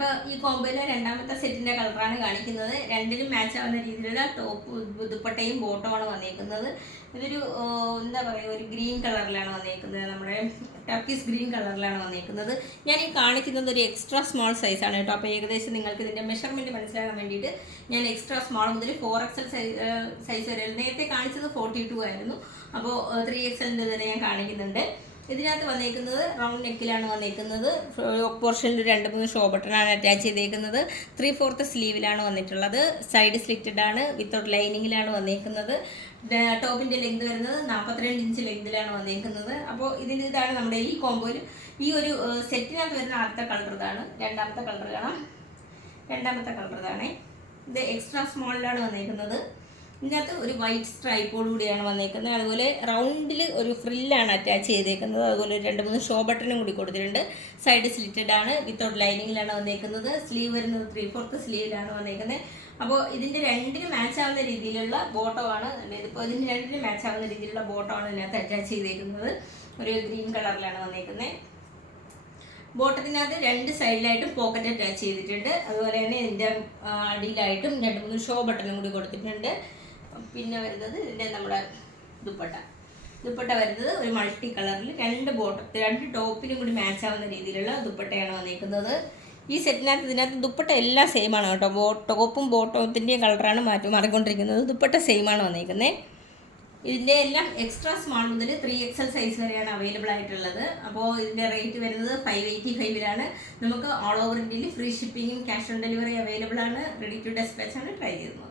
ഇപ്പോൾ ഈ കോമ്പോയിലെ രണ്ടാമത്തെ സെറ്റിൻ്റെ കളറാണ് കാണിക്കുന്നത്. രണ്ടിലും മാച്ച് ആവുന്ന രീതിയിലുള്ള ടോപ്പ് ദുപ്പട്ടയും ബോട്ടമാണ് വന്നേക്കുന്നത്. ഇതൊരു എന്താ പറയുക, ഒരു ഗ്രീൻ കളറിലാണ് വന്നേക്കുന്നത്. നമ്മുടെ ടർക്കിഷ് ഗ്രീൻ കളറിലാണ് വന്നേക്കുന്നത്. ഞാൻ ഈ കാണിക്കുന്നത് ഒരു എക്സ്ട്രാ സ്മോൾ സൈസാണ് കേട്ടോ. അപ്പോൾ ഏകദേശം നിങ്ങൾക്ക് ഇതിൻ്റെ മെഷർമെൻറ്റ് മനസ്സിലാക്കാൻ വേണ്ടിയിട്ട് ഞാൻ എക്സ്ട്രാ സ്മോൾ മുതൽ 4XL സൈസ് വരെ, നേരത്തെ കാണിച്ചത് 42 ആയിരുന്നു. അപ്പോൾ 3XL വരെ ഞാൻ കാണിക്കുന്നുണ്ട്. ഇതിനകത്ത് വന്നേക്കുന്നത് റൗണ്ട് നെക്കിലാണ് വന്നേക്കുന്നത്. പോർഷനിൽ 2-3 ഷോ ബട്ടണാണ് അറ്റാച്ച് ചെയ്തേക്കുന്നത്. 3/4 സ്ലീവിലാണ് വന്നിട്ടുള്ളത്. സൈഡ് സ്ലിറ്റഡ് ആണ്, വിത്തൗട്ട് ലൈനിങ്ങിലാണ് വന്നേക്കുന്നത്. ടോപ്പിൻ്റെ ലെങ്ത് വരുന്നത് 42 ഇഞ്ച് ലെങ്തിലാണ് വന്നേക്കുന്നത്. അപ്പോൾ ഇതാണ് നമ്മുടെ ഈ കോമ്പോയിൽ ഈ ഒരു സെറ്റിനകത്ത് വരുന്ന ആദ്യത്തെ കളർ ഇതാണ്. രണ്ടാമത്തെ കളർ കാണാം. രണ്ടാമത്തെ കളർ ഇതാണ്. ഇത് എക്സ്ട്രാ സ്മോളിലാണ് വന്നേക്കുന്നത്. ഇതിനകത്ത് ഒരു വൈറ്റ് സ്ട്രൈപ്പോട് കൂടിയാണ് വന്നേക്കുന്നത്. അതുപോലെ റൗണ്ടിൽ ഒരു ഫ്രില്ലാണ് അറ്റാച്ച് ചെയ്തേക്കുന്നത്. അതുപോലെ 2-3 ഷോ ബട്ടണും കൂടി കൊടുത്തിട്ടുണ്ട്. സൈഡ് സ്ലിറ്റഡ് ആണ്, വിത്തൗട്ട് ലൈനിങ്ങിലാണ് വന്നേക്കുന്നത്. സ്ലീവ് വരുന്നത് 3/4 സ്ലീവിലാണ് വന്നേക്കുന്നത്. അപ്പോൾ ഇതിൻ്റെ രണ്ടിന് മാച്ച് ആവുന്ന രീതിയിലുള്ള ബോട്ടമാണ്. ഇതിപ്പോൾ ഇതിന് രണ്ടിന് മാച്ച് ആവുന്ന രീതിയിലുള്ള ബോട്ടമാണ് ഇതിനകത്ത് അറ്റാച്ച് ചെയ്തേക്കുന്നത്. ഒരു ഗ്രീൻ കളറിലാണ് വന്നേക്കുന്നത്. ബോട്ടത്തിനകത്ത് 2 സൈഡിലായിട്ടും പോക്കറ്റ് അറ്റാച്ച് ചെയ്തിട്ടുണ്ട്. അതുപോലെ തന്നെ ഇതിൻ്റെ അടിയിലായിട്ടും 2-3 ഷോ ബട്ടണും കൂടി കൊടുത്തിട്ടുണ്ട്. പിന്നെ വരുന്നത് ഇതിൻ്റെ നമ്മുടെ ദുപ്പട്ട വരുന്നത് ഒരു മൾട്ടി കളറിൽ 2 ടോപ്പിനും കൂടി മാച്ച് ആവുന്ന രീതിയിലുള്ള ദുപ്പട്ടയാണ് വന്നിരിക്കുന്നത്. ഈ സെറ്റിനകത്ത് ഇതിനകത്ത് ദുപ്പട്ട എല്ലാം സെയിം ആണ് കേട്ടോ. ടോപ്പും ബോട്ടത്തിൻ്റെയും കളറാണ് മാറിക്കൊണ്ടിരിക്കുന്നത്. ദുപ്പട്ട സെയിം ആണ് വന്നിരിക്കുന്നത്. ഇതിൻ്റെ എല്ലാം എക്സ്ട്രാ സ്മോൾ മുതൽ 3XL സൈസ് വരെയാണ് അവൈലബിൾ ആയിട്ടുള്ളത്. അപ്പോൾ ഇതിൻ്റെ റേറ്റ് വരുന്നത് 585 നമുക്ക് ഓൾ ഓവർ ഇന്ത്യയിൽ ഫ്രീ ഷിപ്പിങ്ങും ക്യാഷ് ഓൺ ഡെലിവറി അവൈലബിൾ ആണ്. റെഡി ടു ഡെസ്പാച്ച് ആണ്. ട്രൈ ചെയ്യുന്നത്.